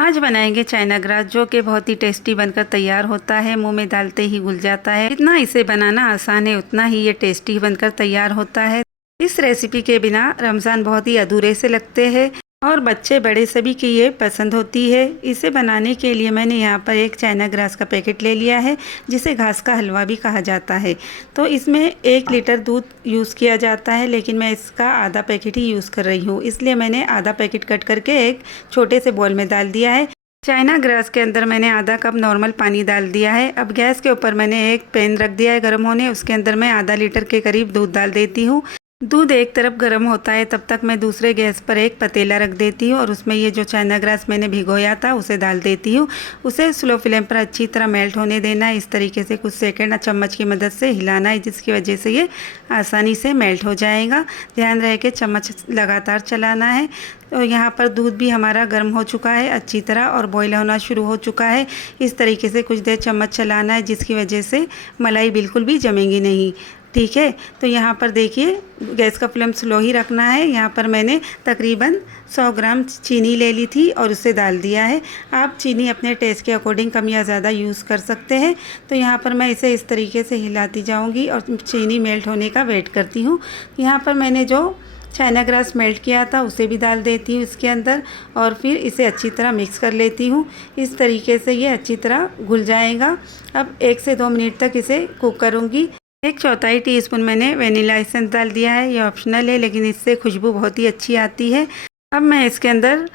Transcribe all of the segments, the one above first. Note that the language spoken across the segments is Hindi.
आज बनाएंगे चाइना ग्रास, जो कि बहुत ही टेस्टी बनकर तैयार होता है। मुंह में डालते ही घुल जाता है। जितना इसे बनाना आसान है उतना ही ये टेस्टी बनकर तैयार होता है। इस रेसिपी के बिना रमज़ान बहुत ही अधूरे से लगते हैं और बच्चे बड़े सभी की ये पसंद होती है। इसे बनाने के लिए मैंने यहाँ पर एक चाइना ग्रास का पैकेट ले लिया है, जिसे घास का हलवा भी कहा जाता है। तो इसमें 1 लीटर दूध यूज़ किया जाता है, लेकिन मैं इसका आधा पैकेट ही यूज़ कर रही हूँ, इसलिए मैंने आधा पैकेट कट करके एक छोटे से बॉल में डाल दिया है। चाइना ग्रास के अंदर मैंने आधा कप नॉर्मल पानी डाल दिया है। अब गैस के ऊपर मैंने एक पैन रख दिया है गर्म होने। उसके अंदर मैं आधा लीटर के करीब दूध डाल देती हूँ। दूध एक तरफ गर्म होता है तब तक मैं दूसरे गैस पर एक पतीला रख देती हूँ और उसमें ये जो चाइना ग्रास मैंने भिगोया था उसे डाल देती हूँ। उसे स्लो फ्लेम पर अच्छी तरह मेल्ट होने देना है। इस तरीके से कुछ सेकंड चम्मच की मदद से हिलाना है, जिसकी वजह से ये आसानी से मेल्ट हो जाएगा। ध्यान रहे कि चम्मच लगातार चलाना है। तो यहाँ पर दूध भी हमारा गर्म हो चुका है अच्छी तरह और बॉयल होना शुरू हो चुका है। इस तरीके से कुछ देर चम्मच चलाना है, जिसकी वजह से मलाई बिल्कुल भी जमेगी नहीं। ठीक है, तो यहाँ पर देखिए गैस का फ्लेम स्लो ही रखना है। यहाँ पर मैंने तकरीबन 100 ग्राम चीनी ले ली थी और उसे डाल दिया है। आप चीनी अपने टेस्ट के अकॉर्डिंग कम या ज़्यादा यूज़ कर सकते हैं। तो यहाँ पर मैं इसे इस तरीके से हिलाती जाऊँगी और चीनी मेल्ट होने का वेट करती हूँ। यहाँ पर मैंने जो चाइना ग्रास मेल्ट किया था उसे भी डाल देती हूँ इसके अंदर और फिर इसे अच्छी तरह मिक्स कर लेती हूँ। इस तरीके से ये अच्छी तरह घुल जाएगा। अब 1 से 2 मिनट तक इसे कुक करूँगी। 1/4 टीस्पून मैंने वेनिला एसेंस डाल दिया है। ये ऑप्शनल है, लेकिन इससे खुशबू बहुत ही अच्छी आती है। अब मैं इसके अंदर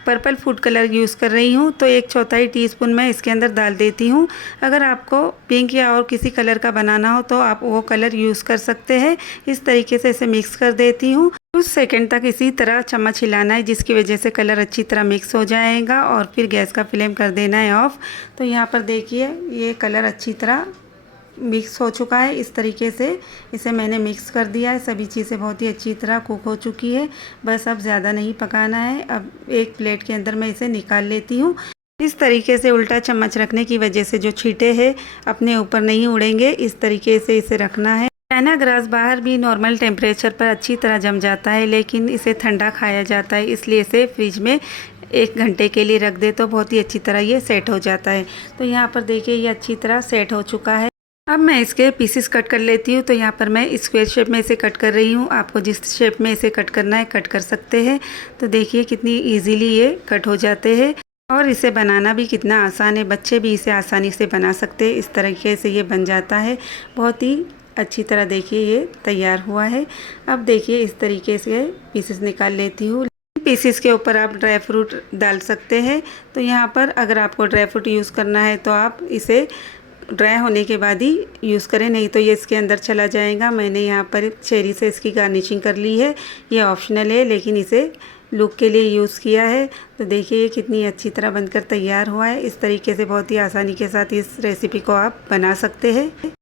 पर्पल फूड कलर यूज़ कर रही हूँ, तो 1/4 टीस्पून मैं इसके अंदर डाल देती हूँ। अगर आपको पिंक या और किसी कलर का बनाना हो तो आप वो कलर यूज़ कर सकते हैं। इस तरीके से इसे मिक्स कर देती हूँ। कुछ सेकंड तक इसी तरह चम्मच हिलाना है, जिसकी वजह से कलर अच्छी तरह मिक्स हो जाएगा और फिर गैस का फ्लेम कर देना है ऑफ़। तो यहाँ पर देखिए ये कलर अच्छी तरह मिक्स हो चुका है। इस तरीके से इसे मैंने मिक्स कर दिया है। सभी चीज़ें बहुत ही अच्छी तरह कुक हो चुकी है। बस अब ज़्यादा नहीं पकाना है। अब एक प्लेट के अंदर मैं इसे निकाल लेती हूँ। इस तरीके से उल्टा चम्मच रखने की वजह से जो छींटे हैं अपने ऊपर नहीं उड़ेंगे। इस तरीके से इसे रखना है। चाइना ग्रास बाहर भी नॉर्मल टेम्परेचर पर अच्छी तरह जम जाता है, लेकिन इसे ठंडा खाया जाता है, इसलिए इसे फ्रिज में 1 घंटे के लिए रख दे तो बहुत ही अच्छी तरह ये सेट हो जाता है। तो यहाँ पर देखिए ये अच्छी तरह सेट हो चुका है। अब मैं इसके पीसेस कट कर लेती हूँ। तो यहाँ पर मैं स्क्वायर शेप में इसे कट कर रही हूँ। आपको जिस शेप में इसे कट करना है कट कर सकते हैं। तो देखिए कितनी इजीली ये कट हो जाते हैं और इसे बनाना भी कितना आसान है। बच्चे भी इसे आसानी से बना सकते हैं। इस तरीके से ये बन जाता है। बहुत ही अच्छी तरह देखिए ये तैयार हुआ है। अब देखिए इस तरीके से पीसेस निकाल लेती हूँ। पीसेस के ऊपर आप ड्राई फ्रूट डाल सकते हैं। तो यहाँ पर अगर आपको ड्राई फ्रूट यूज़ करना है तो आप इसे ड्राई होने के बाद ही यूज़ करें, नहीं तो ये इसके अंदर चला जाएगा। मैंने यहाँ पर चेरी से इसकी गार्निशिंग कर ली है। ये ऑप्शनल है, लेकिन इसे लुक के लिए यूज़ किया है। तो देखिए ये कितनी अच्छी तरह बनकर तैयार हुआ है। इस तरीके से बहुत ही आसानी के साथ इस रेसिपी को आप बना सकते हैं।